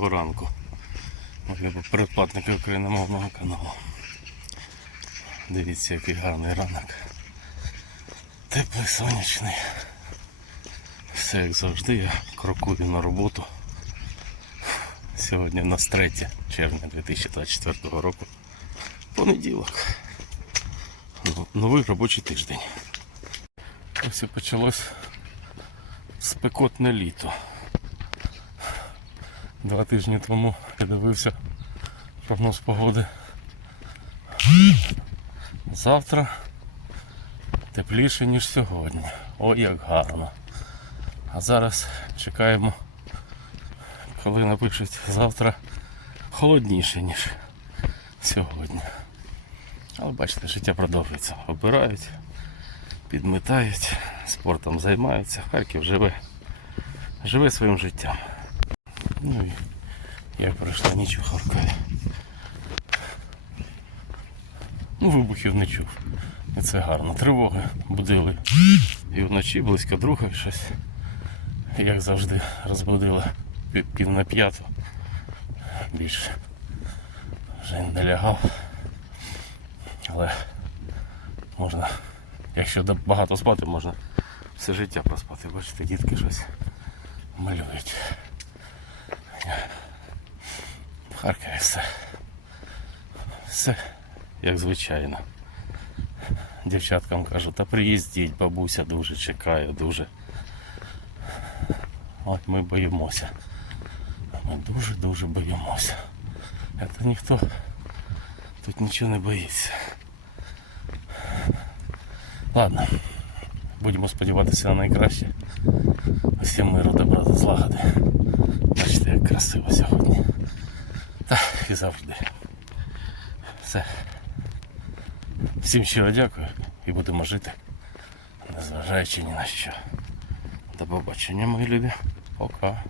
Доброго ранку. Передплатники україномовного каналу. Дивіться, який гарний ранок. Теплий сонячний. Все як завжди, я крокую на роботу. Сьогодні у нас 3 червня 2024 року. Понеділок. Ну, Новий робочий тиждень. Ось і почалось спекотне літо. Два тижні тому я дивився прогноз погоди. Завтра тепліше, ніж сьогодні. Ой, як гарно. А зараз чекаємо, коли напишуть завтра холодніше, ніж сьогодні. Але бачите, життя продовжується. Обирають, підмітають, спортом займаються. Харків живе, живе своїм життям. Ну і як пройшла ніч у Харкові. Ну, вибухів не чув. І це гарно. Тривоги будили. І вночі близько другої щось. Як завжди, розбудили пів, пів на п'яту. Більше вже не лягав. Але можна, якщо багато спати, можна все життя проспати. Бачите, дітки щось малюють. В все. Все як звичайно. Дівчаткам кажу, та приїздіть, бабуся дуже чекає, дуже. От ми боїмося. Ми дуже-дуже боїмося. Це ніхто тут нічого не боїться. Ладно, будемо сподіватися на найкраще. Всім миру, добра злагоди. Красиво сьогодні. Так, і завжди. Все. Всім щиро дякую і будемо жити, незважаючи ні на що. До побачення, мої любі. Пока.